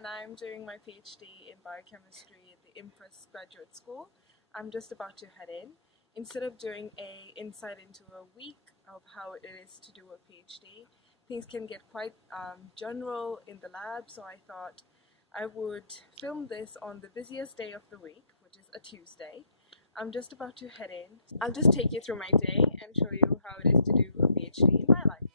and I'm doing my PhD in biochemistry at the IMPRES Graduate School. I'm just about to head in. Instead of doing an insight into a week of how it is to do a PhD, things can get quite general in the lab, so I thought I would film this on the busiest day of the week, which is a Tuesday. I'm just about to head in. I'll just take you through my day and show you how it is to do a PhD in my life.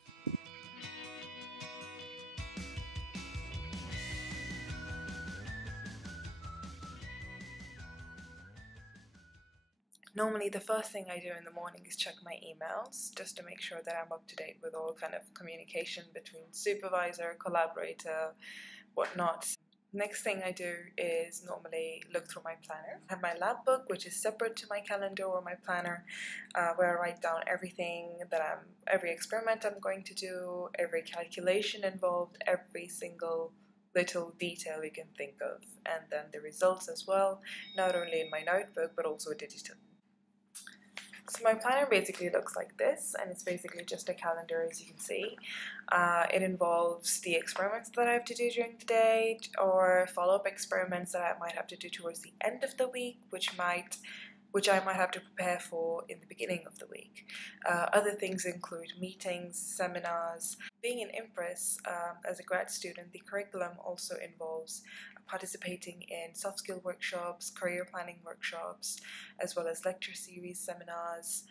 Normally the first thing I do in the morning is check my emails just to make sure that I'm up to date with all kind of communication between supervisor, collaborator, whatnot. Next thing I do is normally look through my planner. I have my lab book, which is separate to my calendar or my planner, where I write down everything that every experiment I'm going to do, every calculation involved, every single little detail you can think of, and then the results as well, not only in my notebook but also digital. So my planner basically looks like this, and it's basically just a calendar, as you can see. It involves the experiments that I have to do during the day, or follow-up experiments that I might have to do towards the end of the week, which I might have to prepare for in the beginning of the week. Other things include meetings, seminars. Being in IMPRES as a grad student, the curriculum also involves participating in soft skill workshops, career planning workshops, as well as lecture series, seminars,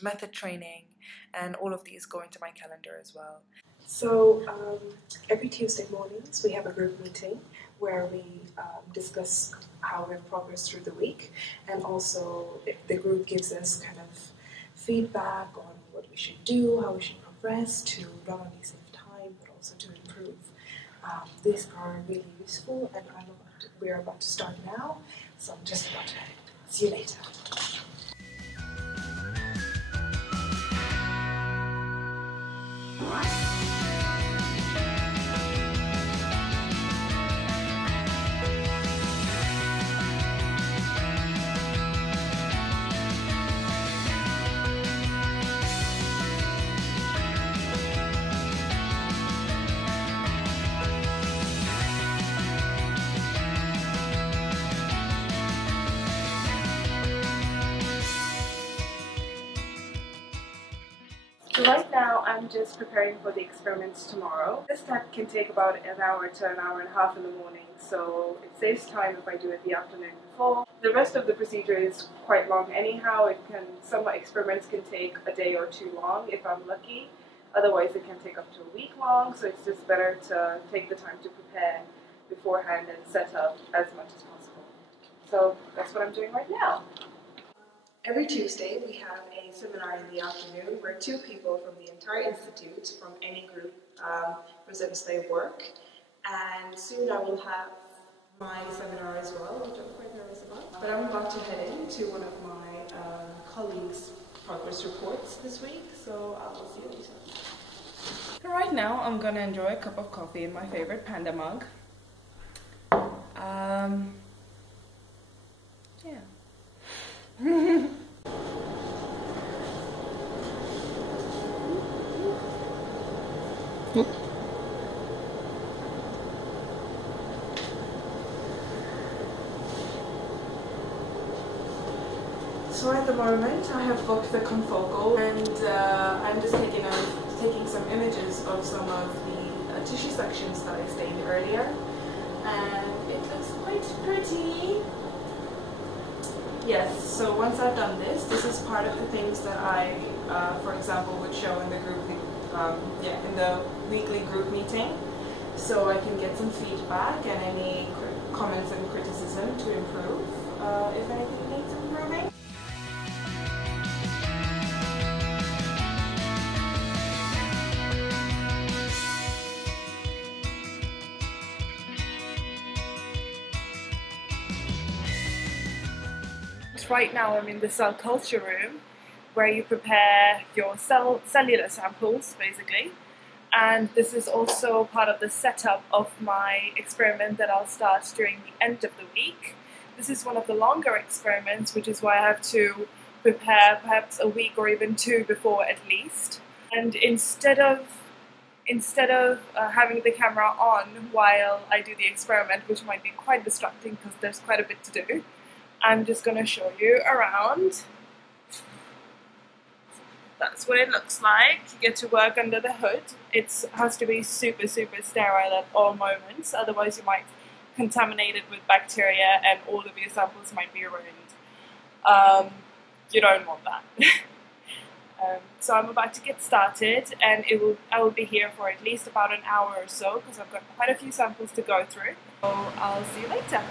method training, and all of these go into my calendar as well. So every Tuesday mornings we have a group meeting where we discuss how we've progressed through the week, and also if the group gives us kind of feedback on what we should do, how we should progress to not only save time but also to improve. These are really useful, and we're about to start now, so I'm just about to head in. See you later. So right now I'm just preparing for the experiments tomorrow. This step can take about an hour to an hour and a half in the morning, so it saves time if I do it the afternoon before. The rest of the procedure is quite long anyhow. Some experiments can take a day or two long if I'm lucky. Otherwise it can take up to a week long, so it's just better to take the time to prepare beforehand and set up as much as possible. So that's what I'm doing right now. Every Tuesday we have a seminar in the afternoon where two people from the entire institute, from any group, presents their work. And soon I will have my seminar as well, which I'm quite nervous about. But I'm about to head into one of my colleagues' progress reports this week, so I will see you later. So right now I'm going to enjoy a cup of coffee in my favorite Panda mug. Yeah. So at the moment I have booked the confocal, and I'm just taking some images of some of the tissue sections that I stained earlier, and it looks quite pretty. Yes, so once I've done this, this is part of the things that I, for example, would show in the in the weekly group meeting, so I can get some feedback and any comments and criticism to improve if anything needs improving. Right now I'm in the cell culture room where you prepare your cellular samples basically, and this is also part of the setup of my experiment that I'll start during the end of the week. This is one of the longer experiments, which is why I have to prepare perhaps a week or even two before at least. And instead of instead of having the camera on while I do the experiment, which might be quite distracting because there's quite a bit to do, I'm just going to show you around. That's what it looks like. You get to work under the hood. It has to be super sterile at all moments, otherwise you might contaminate it with bacteria and all of your samples might be ruined. You don't want that. So I'm about to get started, and I will be here for at least about an hour or so because I've got quite a few samples to go through. So I'll see you later.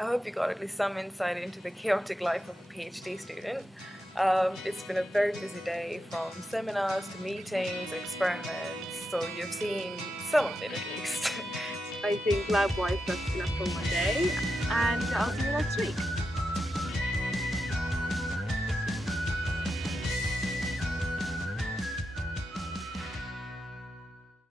I hope you got at least some insight into the chaotic life of a PhD student. It's been a very busy day, from seminars to meetings, experiments, so you've seen some of it at least. I think lab-wise that's enough for one day, and I'll see you next week.